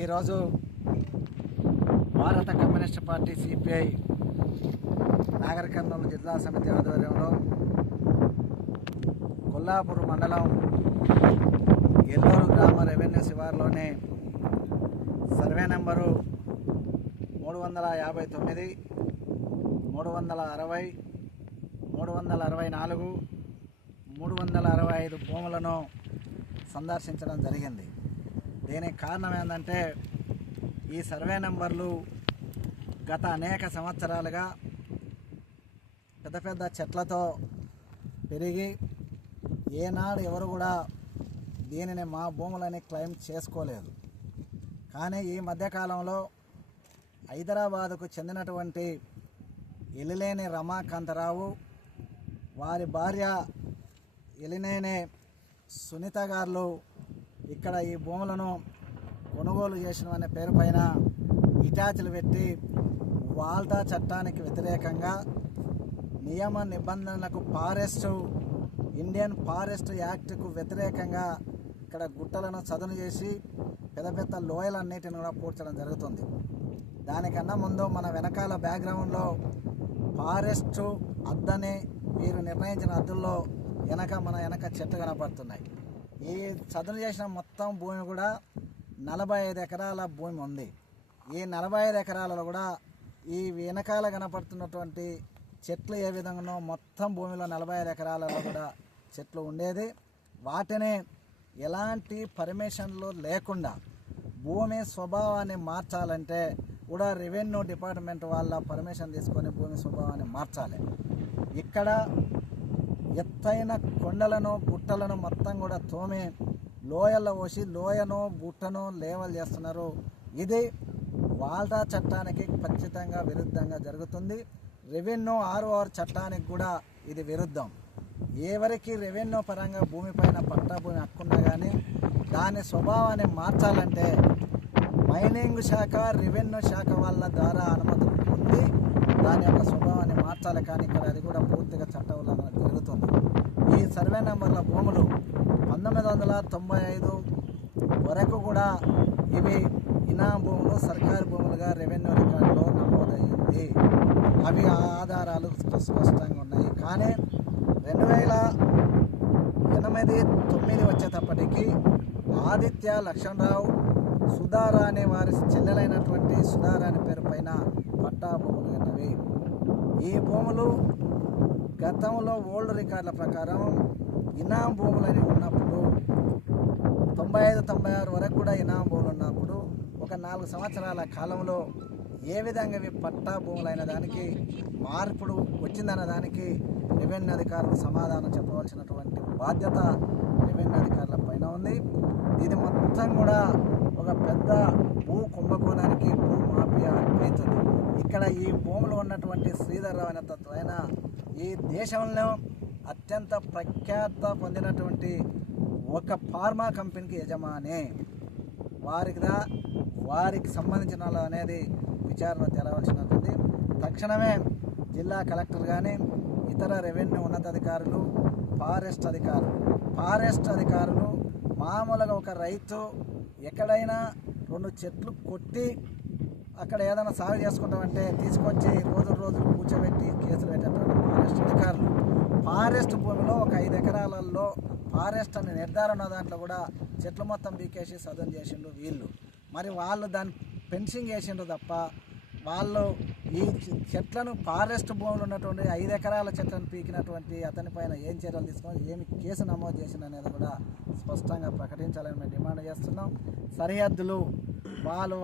ఈరోజు భారత communist party CPI Nagar Kurnool జిల్లా సమితి ఆధ్వర్యంలో కొల్లాపూర్ మండలం ఎల్లూరు గ్రామ రెవెన్యూ శివారులోని సర్వే నెంబరు మూడు వందల యాభై తొమ్మిది మూడు వందల అరవై మూడు వందల అరవై నాలుగు మూడు వందల అరవై ఐదు భూములను సందర్శించడం జరిగింది. దీనికి కారణం ఏంటంటే ఈ సర్వే నెంబర్లు గత అనేక సంవత్సరాలుగా పెద్ద పెద్ద చెట్లతో పెరిగి ఏనాడు ఎవరు కూడా దీనిని మా భూములని క్లెయిమ్ చేసుకోలేదు. కానీ ఈ మధ్యకాలంలో హైదరాబాదుకు చెందినటువంటి ఎలిలేని రమాకాంతరావు వారి భార్య ఎలినేని సునీత గారు ఇక్కడ ఈ భూములను కొనుగోలు చేసిన అనే పేరు పైన ఇటాచులు పెట్టి వాల్దా చట్టానికి వ్యతిరేకంగా నియమ నిబంధనలకు ఫారెస్ట్ ఇండియన్ ఫారెస్ట్ యాక్ట్కు వ్యతిరేకంగా ఇక్కడ గుట్టలను చదును చేసి పెద్ద పెద్ద లోయలన్నిటిని కూడా పూడ్చడం జరుగుతుంది. దానికన్నా ముందు మన వెనకాల బ్యాక్గ్రౌండ్లో ఫారెస్ట్ అద్దని వీరు నిర్ణయించిన అద్దుల్లో వెనక మన వెనక చెట్లు కనపడుతున్నాయి. ఈ చదును చేసిన మొత్తం భూమి కూడా నలభై ఐదు ఎకరాల భూమి ఉంది. ఈ నలభై ఐదు ఎకరాలలో కూడా ఈ వెనకాల కనపడుతున్నటువంటి చెట్లు ఏ విధంగానో మొత్తం భూమిలో నలభై ఐదు ఎకరాలలో కూడా చెట్లు ఉండేది. వాటిని ఎలాంటి పర్మిషన్లు లేకుండా భూమి స్వభావాన్ని మార్చాలంటే కూడా రెవెన్యూ డిపార్ట్మెంట్ వాళ్ళ పర్మిషన్ తీసుకొని భూమి స్వభావాన్ని మార్చాలి. ఇక్కడ ఎత్తైన కొండలను గుట్టలను మొత్తం కూడా తోమి లోయల్లో పోసి లోయను గుట్టను లేవల్ చేస్తున్నారు. ఇది వాల్డా చట్టానికి ఖచ్చితంగా విరుద్ధంగా జరుగుతుంది. రెవెన్యూ ఆర్ఓఆర్ చట్టానికి కూడా ఇది విరుద్ధం. ఎవరికి రెవెన్యూ పరంగా భూమిపైన పట్టా భూమి హక్కున్నా కానీ దాని స్వభావాన్ని మార్చాలంటే మైనింగ్ శాఖ రెవెన్యూ శాఖ వాళ్ళ ద్వారా అనుమతులు పొంది దాని యొక్క స్వభావాన్ని మార్చాలి కానీ ఇక్కడ అది కూడా పూర్తిగా చట్ట ఉల్లంఘన జరుగుతుంది. ఈ సర్వే నెంబర్ల భూములు పంతొమ్మిది వందల తొంభై ఐదు వరకు కూడా ఇవి ఇనాం భూములు సర్కారు భూములుగా రెవెన్యూ రికార్డులో నమోదయ్యింది. అవి ఆధారాలు స్పష్టంగా ఉన్నాయి. కానీ రెండు వేల ఎనిమిది తొమ్మిది వచ్చేటప్పటికి ఆదిత్య లక్ష్మణరావు సుధారా అనే వారి చెల్లెలైనటువంటి సుధారా అనే పేరు పైన పట్టా భూములు ఉన్నవి ఈ భూములు గతంలో ఓల్డ్ రికార్డుల ప్రకారం ఇనాం భూములని ఉన్నప్పుడు తొంభై ఐదు తొంభై ఆరు వరకు కూడా ఇనాం భూములు ఉన్నప్పుడు ఒక నాలుగు సంవత్సరాల కాలంలో ఏ విధంగా ఇవి పట్టా భూములైన దానికి మార్పుడు వచ్చిందన్న దానికి రెవెన్యూ అధికారులు సమాధానం చెప్పవలసినటువంటి బాధ్యత రెవెన్యూ అధికారుల పైన ఉంది. ఇది మొత్తం కూడా ఈ భూములు ఉన్నటువంటి శ్రీధర్రావు అనే తత్వైన ఈ దేశంలో అత్యంత ప్రఖ్యాత పొందినటువంటి ఒక ఫార్మా కంపెనీకి యజమాని. వారికి దా వారికి సంబంధించిన అనేది విచారణ తెలవలసినది తక్షణమే జిల్లా కలెక్టర్ కానీ ఇతర రెవెన్యూ ఉన్నతాధికారులు ఫారెస్ట్ అధికారులు ఫారెస్ట్ అధికారులు మామూలుగా ఒక రైతు ఎక్కడైనా రెండు చెట్లు కొట్టి అక్కడ ఏదైనా సాగు చేసుకుంటామంటే తీసుకొచ్చి రోజు రోజు కూర్చోబెట్టి కేసులు పెట్టేటువంటి ఫారెస్ట్ అధికారులు. ఫారెస్ట్ భూమిలో ఒక ఐదు ఎకరాలలో ఫారెస్ట్ అనే నిర్ధారణ దాంట్లో కూడా చెట్లు మొత్తం బీకేసి సదం చేసిండు వీళ్ళు. మరి వాళ్ళు దాన్ని ఫెన్సింగ్ వేసిండ్రు తప్ప వాళ్ళు ఈ చెట్లను ఫారెస్ట్ భూములు ఉన్నటువంటి ఐదు ఎకరాల చెట్లను పీకినటువంటి అతని పైన ఏం చర్యలు తీసుకొని ఏమి కేసు నమోదు చేసింది అనేది కూడా స్పష్టంగా ప్రకటించాలని మేము డిమాండ్ చేస్తున్నాం. సరిహద్దులు వాళ్ళు